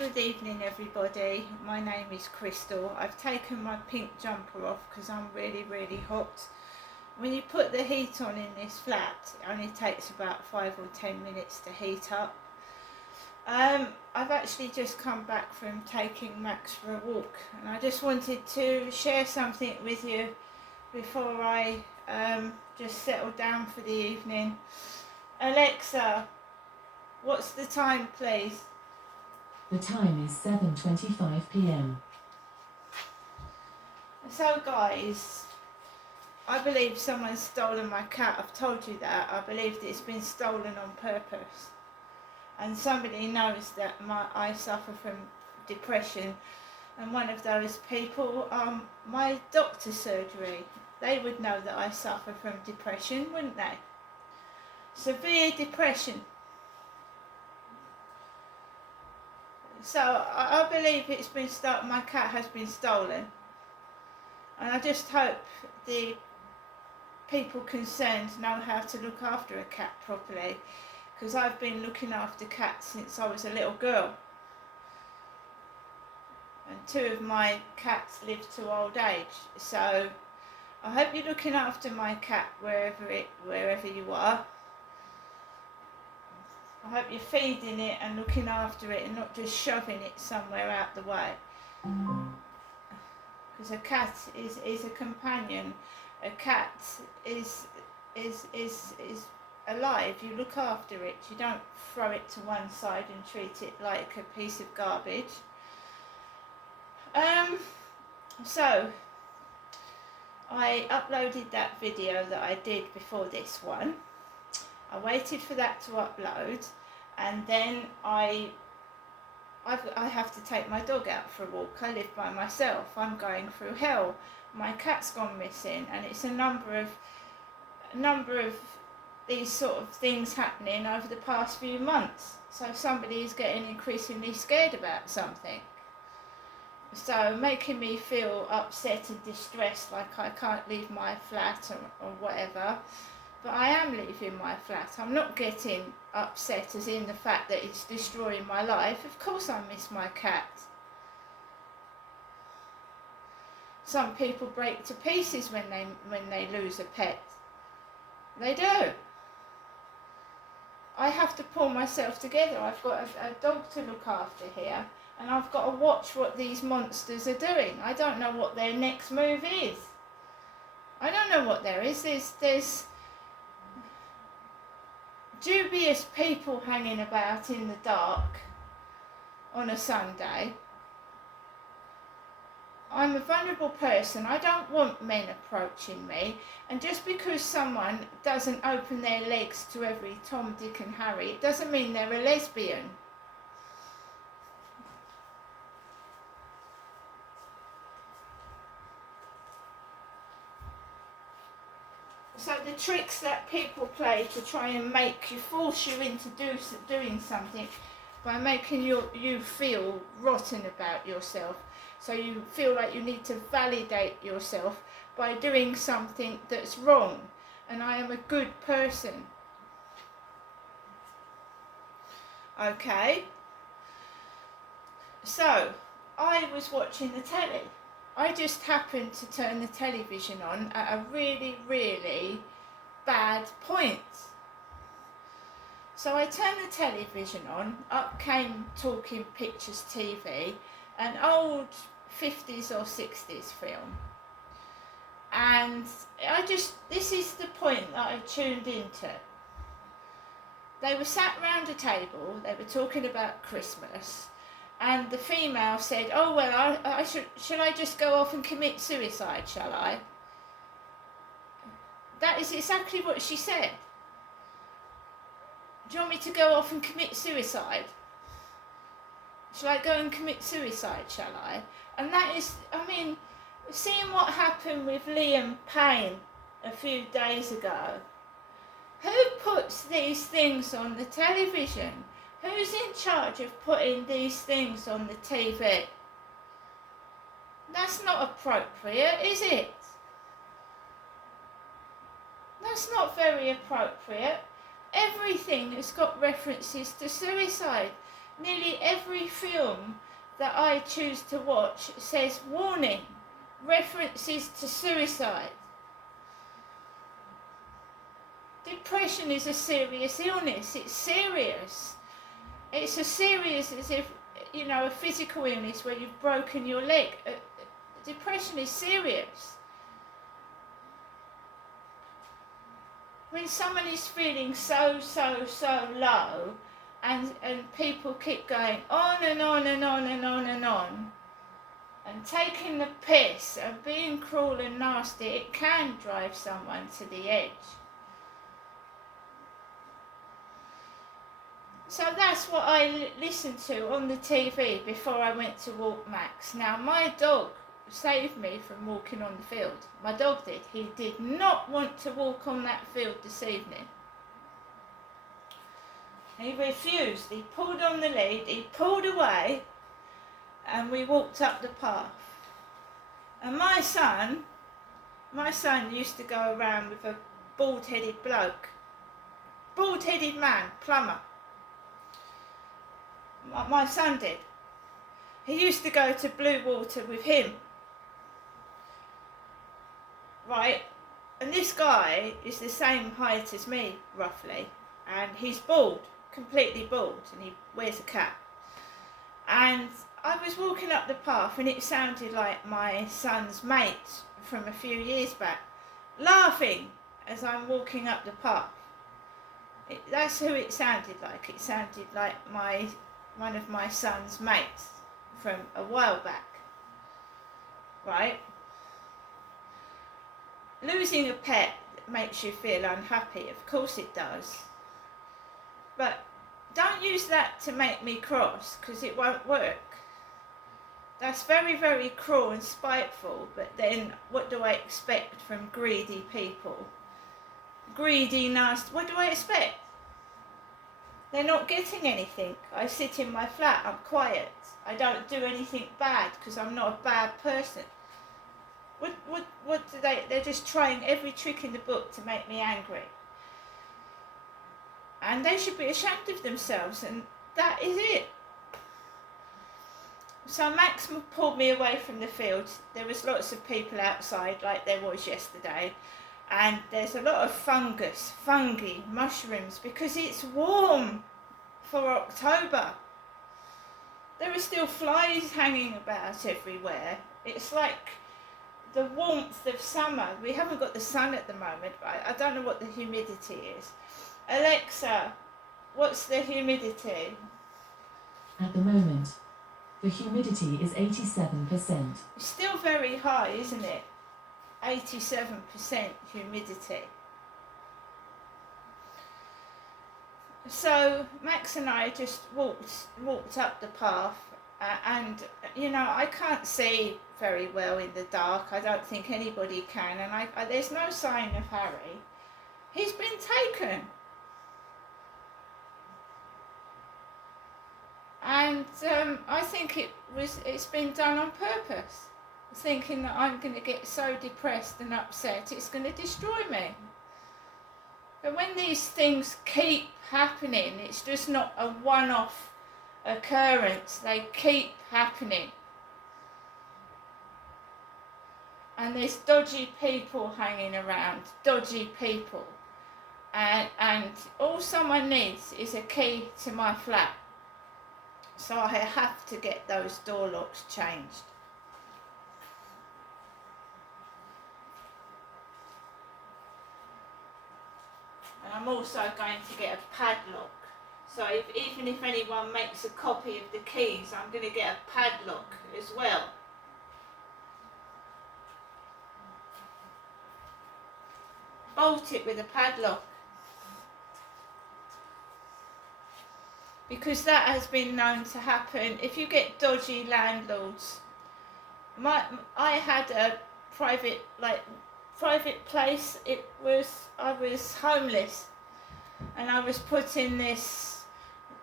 Good evening everybody, my name is Crystal. I've taken my pink jumper off because I'm really hot. When you put the heat on in this flat, it only takes about 5 or 10 minutes to heat up. I've actually just come back from taking Max for a walk, and I just wanted to share something with you before I just settle down for the evening. Alexa, what's the time please? The time is 7:25 p.m. So guys, I believe someone's stolen my cat. I've told you that. I believe that it's been stolen on purpose. And somebody knows that I suffer from depression. And one of those people, my doctor's surgery, they would know that I suffer from depression, wouldn't they? Severe depression. So I believe it's been my cat has been stolen, and I just hope the people concerned know how to look after a cat properly, because I've been looking after cats since I was a little girl, and 2 of my cats live to old age. So I hope you're looking after my cat wherever you are. I hope you're feeding it and looking after it and not just shoving it somewhere out the way. Because a cat is a companion. A cat is alive. You look after it. You don't throw it to one side and treat it like a piece of garbage. So I uploaded that video that I did before this one. I waited for that to upload, and then I have to take my dog out for a walk. I live by myself. I'm going through hell. My cat's gone missing, and it's a number of these sort of things happening over the past few months. So somebody is getting increasingly scared about something. So making me feel upset and distressed, like I can't leave my flat or whatever. But I am leaving my flat. I'm not getting upset as in the fact that it's destroying my life. Of course I miss my cat. Some people break to pieces when they lose a pet. They do. I have to pull myself together. I've got a dog to look after here, and I've got to watch what these monsters are doing. I don't know what their next move is. I don't know what there is. There's dubious people hanging about in the dark on a Sunday. I'm a vulnerable person. I don't want men approaching me, and just because someone doesn't open their legs to every Tom, Dick and Harry, it doesn't mean they're a lesbian. So the tricks that people play to try and force you into doing something by making you feel rotten about yourself. So you feel like you need to validate yourself by doing something that's wrong. And I am a good person. Okay? So, I was watching the telly. I just happened to turn the television on at a really bad point. So I turned the television on, up came Talking Pictures TV, an old 50s or 60s film. And this is the point that I tuned into. They were sat round a table, they were talking about Christmas, and the female said, "Oh well, shall I just go off and commit suicide, shall I?" That is exactly what she said. "Do you want me to go off and commit suicide? Shall I go and commit suicide, shall I?" And that is, I mean, seeing what happened with Liam Payne a few days ago, who puts these things on the television? Who's in charge of putting these things on the TV? That's not appropriate, is it? That's not very appropriate. Everything has got references to suicide. Nearly every film that I choose to watch says warning, references to suicide. Depression is a serious illness. It's serious. It's as serious as if, you know, a physical illness where you've broken your leg. Depression is serious. When someone is feeling so low, and people keep going on and on and on and on and on, and taking the piss and being cruel and nasty, it can drive someone to the edge. So that's what I listened to on the TV before I went to walk Max. Now, my dog saved me from walking on the field. My dog did. He did not want to walk on that field this evening. He refused. He pulled on the lead, he pulled away, and we walked up the path. And my son used to go around with a bald-headed bloke. Bald-headed man, plumber. My son did. He used to go to Blue Water with him. Right? And this guy is the same height as me, roughly. And he's bald, completely bald, and he wears a cap. And I was walking up the path and it sounded like my son's mate from a few years back, laughing as I'm walking up the path. That's who it sounded like. It sounded like one of my son's mates from a while back. Right? Losing a pet makes you feel unhappy, of course it does. But don't use that to make me cross, because it won't work. That's very, very cruel and spiteful, but then what do I expect from greedy people? Greedy, nasty, what do I expect? They're not getting anything. I sit in my flat, I'm quiet. I don't do anything bad because I'm not a bad person. What do they're just trying every trick in the book to make me angry. And they should be ashamed of themselves, and that is it. So Max pulled me away from the field. There was lots of people outside like there was yesterday, and there's a lot of fungi, mushrooms, because it's warm for October. There are still flies hanging about everywhere. It's like the warmth of summer. We haven't got the sun at the moment, but I don't know what the humidity is. Alexa, what's the humidity? At the moment, the humidity is 87%. It's still very high, isn't it? 87% humidity. So Max and I just walked up the path, and you know, I can't see very well in the dark. I don't think anybody can, and there's no sign of Harry. He's been taken. And I think it's been done on purpose, thinking that I'm going to get so depressed and upset it's going to destroy me. But when these things keep happening, it's just not a one-off occurrence, they keep happening. And there's dodgy people hanging around, dodgy people. And all someone needs is a key to my flat. So I have to get those door locks changed. And I'm also going to get a padlock. So even if anyone makes a copy of the keys, I'm going to get a padlock as well. Bolt it with a padlock. Because that has been known to happen. If you get dodgy landlords, I had a private place. I was homeless, and I was put in this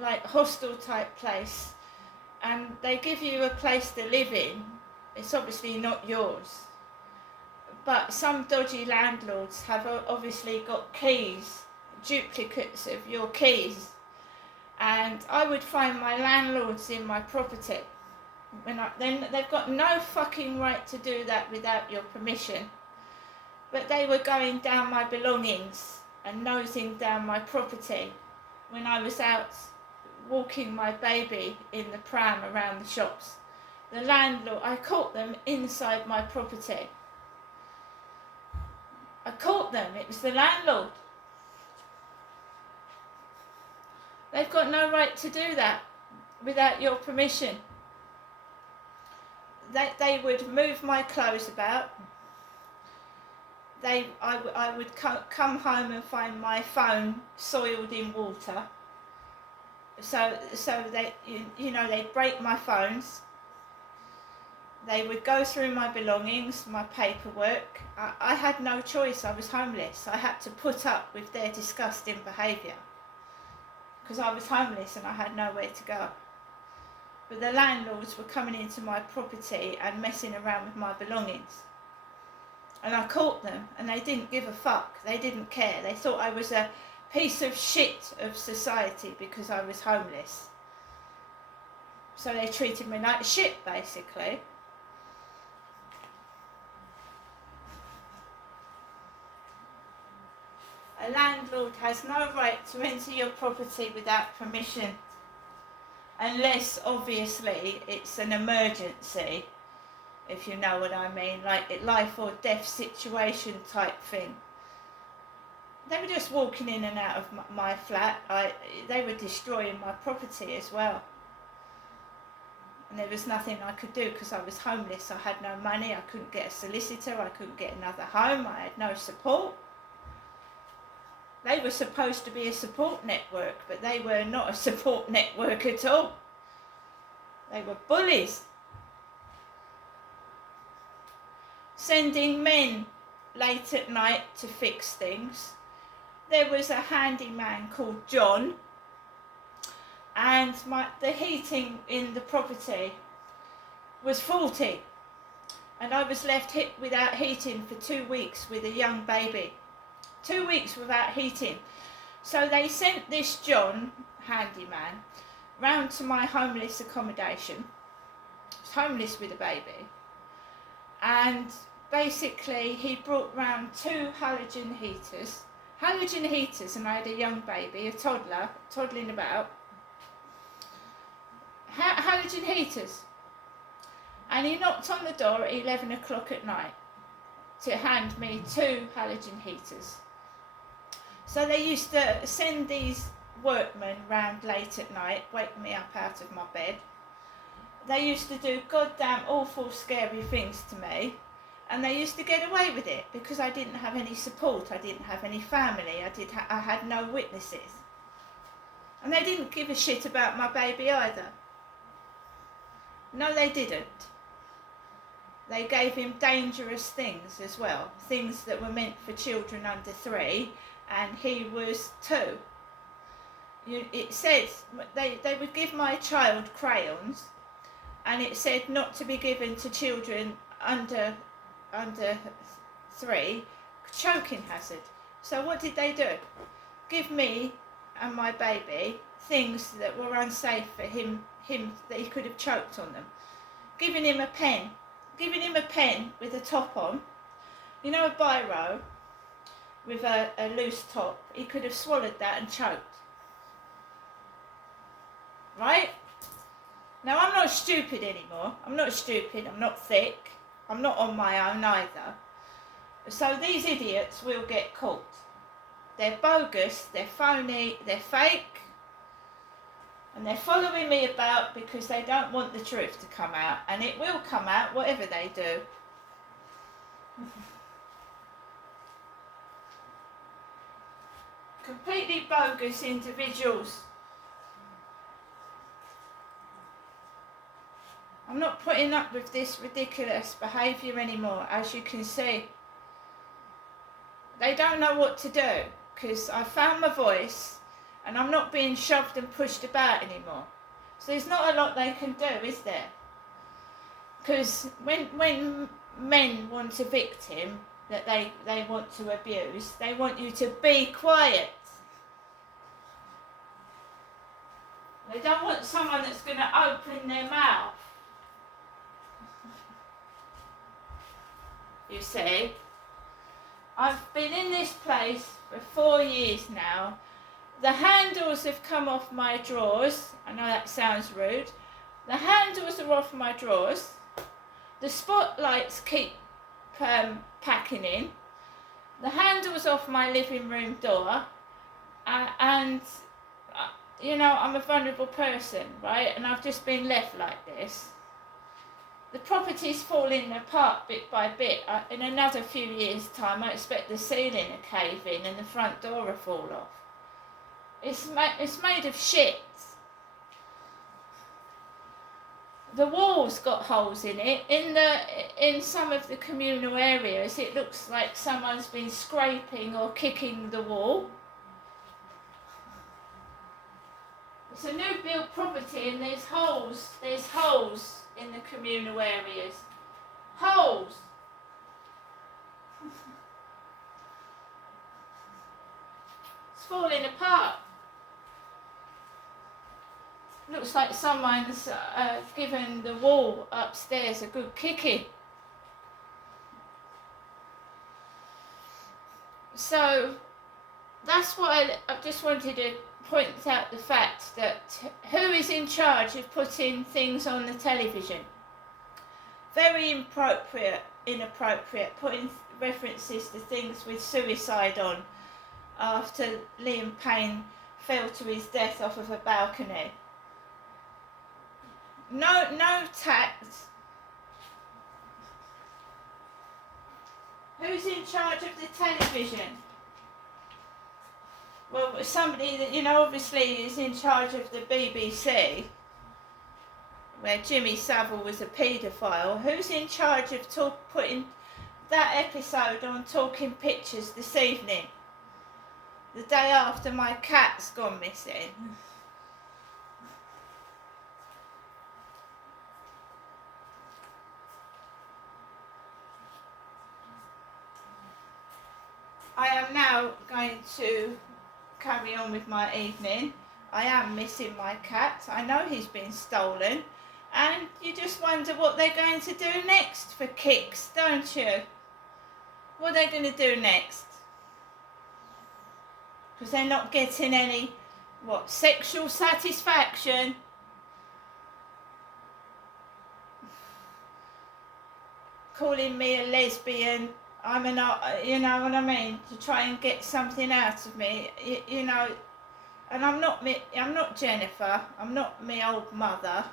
like hostel type place, and they give you a place to live in. It's obviously not yours, but some dodgy landlords have obviously got keys, duplicates of your keys. and I would find my landlords in my property. Then they've got no fucking right to do that without your permission. But they were going down my belongings and nosing down my property when I was out walking my baby in the pram around the shops. The landlord, I caught them inside my property. I caught them, it was the landlord. They've got no right to do that without your permission. They would move my clothes about. I would come home and find my phone soiled in water. So they, they'd break my phones. They would go through my belongings, my paperwork. I had no choice, I was homeless. I had to put up with their disgusting behaviour because I was homeless and I had nowhere to go. But the landlords were coming into my property and messing around with my belongings. And I caught them and they didn't give a fuck. They didn't care. They thought I was a piece of shit of society because I was homeless. So they treated me like shit, basically. A landlord has no right to enter your property without permission, unless obviously it's an emergency, if you know what I mean, like a life or death situation type thing. They were just walking in and out of my flat. They were destroying my property as well. And there was nothing I could do because I was homeless. I had no money, I couldn't get a solicitor, I couldn't get another home, I had no support. They were supposed to be a support network, but they were not a support network at all. They were bullies. Sending men late at night to fix things. There was a handyman called John, and the heating in the property was faulty, and I was left without heating for 2 weeks with a young baby. 2 weeks without heating. So they sent this John, handyman, round to my homeless accommodation. I was homeless with a baby. And basically he brought round 2 halogen heaters. And I had a young baby, a toddler, toddling about. Halogen heaters. And he knocked on the door at 11 o'clock at night to hand me 2 halogen heaters. So they used to send these workmen round late at night, wake me up out of my bed. They used to do goddamn awful scary things to me, and they used to get away with it because I didn't have any support, I didn't have any family, I had no witnesses. And they didn't give a shit about my baby either. No, they didn't. They gave him dangerous things as well, things that were meant for children under 3, and he was 2. It said they would give my child crayons, and it said not to be given to children under 3, choking hazard. So what did they do? Give me and my baby things that were unsafe for him that he could have choked on them. Giving him a pen with a top on, a biro with a loose top. He could have swallowed that and choked. Right? Now I'm not stupid anymore. I'm not stupid, I'm not thick, I'm not on my own either. So these idiots will get caught. They're bogus, they're phony, they're fake, and they're following me about because they don't want the truth to come out, and it will come out whatever they do. Completely bogus individuals. I'm not putting up with this ridiculous behaviour anymore, as you can see. They don't know what to do because I found my voice and I'm not being shoved and pushed about anymore. So there's not a lot they can do, is there? Because when men want a victim that they want to abuse, they want you to be quiet. They don't want someone that's going to open their mouth. You see, I've been in this place for 4 years now. The handles have come off my drawers. I know that sounds rude. The handles are off my drawers. The spotlights keep packing in. The handle's off my living room door. And you know, I'm a vulnerable person, right? And I've just been left like this. The property's falling apart bit by bit. In another few years' time, I expect the ceiling to cave in and the front door will fall off. It's made of shit. The wall's got holes in it. In some of the communal areas, it looks like someone's been scraping or kicking the wall. It's a new built property and there's holes in the communal areas. Holes! It's falling apart. Looks like someone's given the wall upstairs a good kicking. So that's why I just wanted to point out the fact that who is in charge of putting things on the television? Very inappropriate, putting references to things with suicide on after Liam Payne fell to his death off of a balcony. No tact. Who's in charge of the television? Well, somebody that, you know, obviously is in charge of the BBC, where Jimmy Savile was a paedophile. Who's in charge of putting that episode on Talking Pictures this evening? The day after my cat's gone missing. I am now going to carry on with my evening. I am missing my cat. I know he's been stolen. And you just wonder what they're going to do next for kicks, don't you? What are they going to do next? Because they're not getting any, sexual satisfaction. Calling me a lesbian. You know what I mean, to try and get something out of me, you know, and I'm not Jennifer, I'm not my old mother,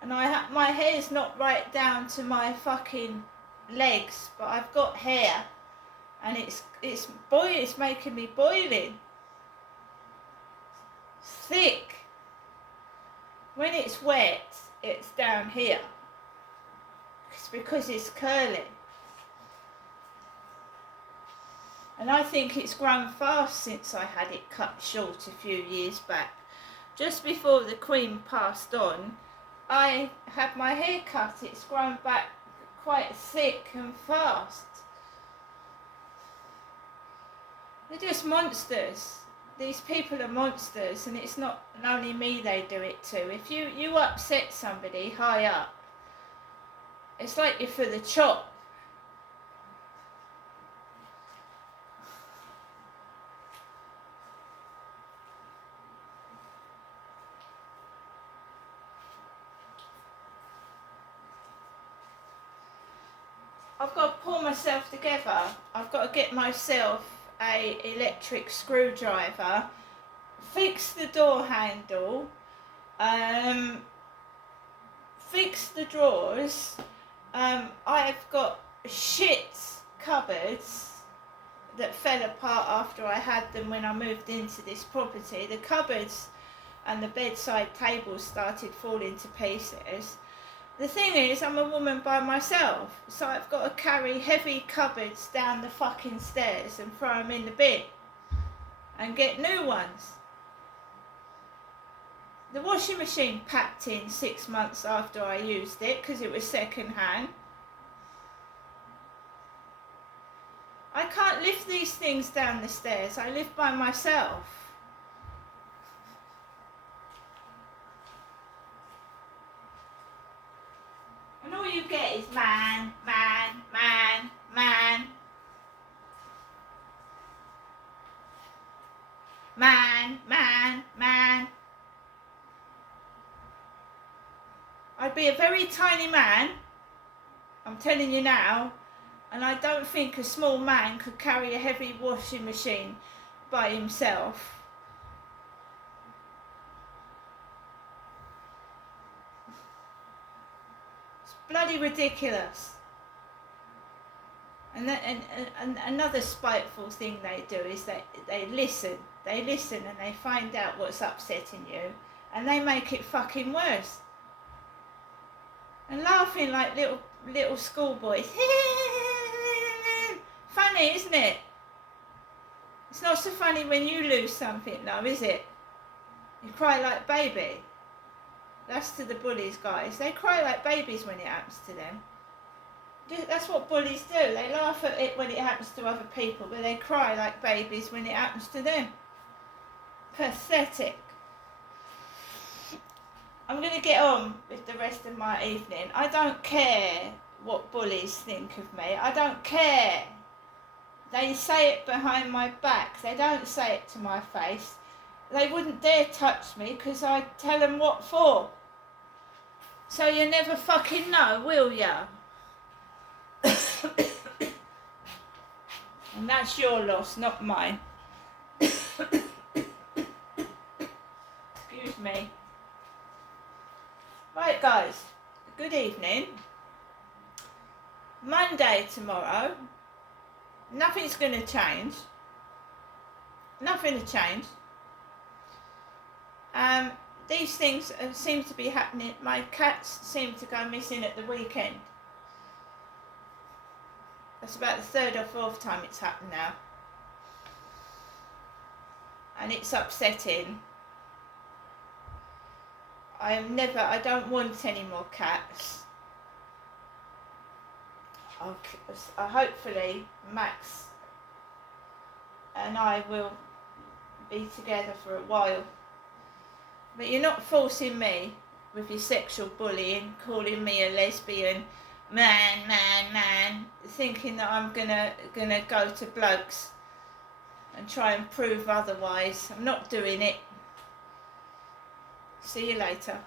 and my hair's not right down to my fucking legs, but I've got hair, and it's making me boiling, thick. When it's wet, it's down here. It's because it's curly. And I think it's grown fast since I had it cut short a few years back. Just before the Queen passed on, I had my hair cut. It's grown back quite thick and fast. They're just monsters. These people are monsters, and it's not only me they do it to. If you upset somebody high up, it's like you're for the chop. I've got to pull myself together. I've got to get myself a electric screwdriver, fix the door handle, fix the drawers. I've got shit cupboards that fell apart after I had them when I moved into this property. The cupboards and the bedside tables started falling to pieces. The thing is, I'm a woman by myself, so I've got to carry heavy cupboards down the fucking stairs and throw them in the bin and get new ones. The washing machine packed in 6 months after I used it because it was second hand. I can't lift these things down the stairs. I live by myself. you get is man, man, man, man. Man, man, man. I'd be a very tiny man, I'm telling you now, and I don't think a small man could carry a heavy washing machine by himself. It's bloody ridiculous. And another spiteful thing they do is they listen and they find out what's upsetting you and they make it fucking worse. And laughing like little schoolboys. Funny, isn't it? It's not so funny when you lose something though, is it? You cry like a baby. That's to the bullies, guys. They cry like babies when it happens to them. That's what bullies do. They laugh at it when it happens to other people, but they cry like babies when it happens to them. Pathetic. I'm going to get on with the rest of my evening. I don't care what bullies think of me. I don't care. They say it behind my back. They don't say it to my face. They wouldn't dare touch me because I tell them what for. So you never fucking know, will ya? And that's your loss, not mine. Excuse me. Right guys, good evening. Monday tomorrow. Nothing's going to change. Nothing to change. These things seem to be happening. My cats seem to go missing at the weekend. That's about the third or fourth time it's happened now. And it's upsetting. I don't want any more cats. Hopefully Max and I will be together for a while. But you're not forcing me with your sexual bullying, calling me a lesbian, man, thinking that I'm gonna go to blokes and try and prove otherwise. I'm not doing it. See you later.